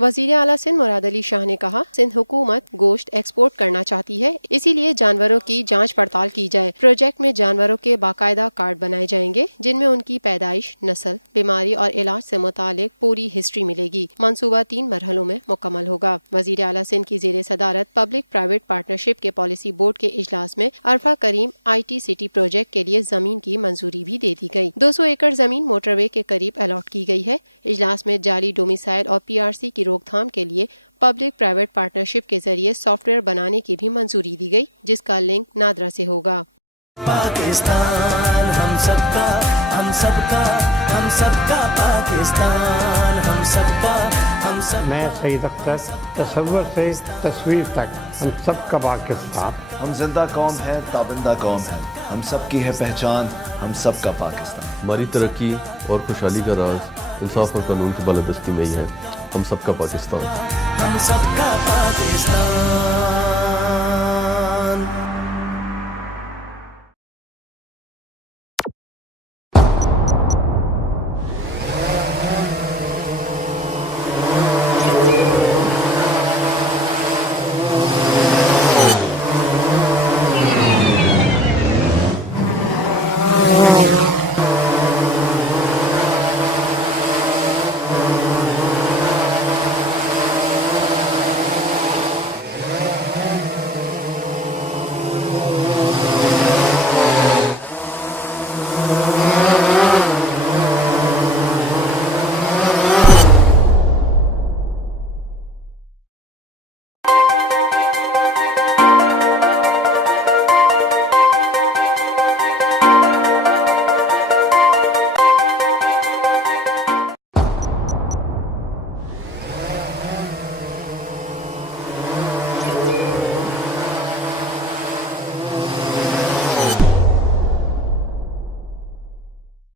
वज़ीर आला सिंध मुराद अली शाह ने कहा, सिंध हुकूमत गोश्त एक्सपोर्ट करना चाहती है, इसीलिए जानवरों की जांच पड़ताल की जाए। प्रोजेक्ट में जानवरों के बाकायदा कार्ड बनाए जाएंगे, जिनमें उनकी पैदाइश, नस्ल, बीमारी और इलाज से मुतालिक पूरी हिस्ट्री मिलेगी। मंसूबा 3 मरहलों में मुकम्मल होगा। वज़ीर आला सिंध की ज़ेरे सदारत पब्लिक प्राइवेट पार्टनरशिप के पॉलिसी बोर्ड के इजलास में अरफा करीम IT सिटी प्रोजेक्ट के लिए जमीन की मंजूरी भी दे दी गई। 200 एकड़ जमीन मोटरवे के करीब अलॉट की गई है। इजलास में जाली डोमिसाइल और PRC की रोकथाम के लिए पब्लिक प्राइवेट पार्टनरशिप के जरिए सॉफ्टवेयर बनाने की भी मंजूरी दी गई, जिसका लिंक नादरा से होगा। पाकिस्तान हम सबका, हम सबका, हम सबका पाकिस्तान हम सबका, हम सब। मैं सईद अख्तर, तसव्वुर से तस्वीर तक हम सबका पाकिस्तान। हम जिंदा कौम है, ताबिंदा कौम है, हम सबकी है पहचान, हम सबका पाकिस्तान। हमारी तरक्की और खुशहाली का राज इंसाफ और कानून की बालादस्ती में ही है। हम सबका पाकिस्तान। हम सबका पाकिस्तान।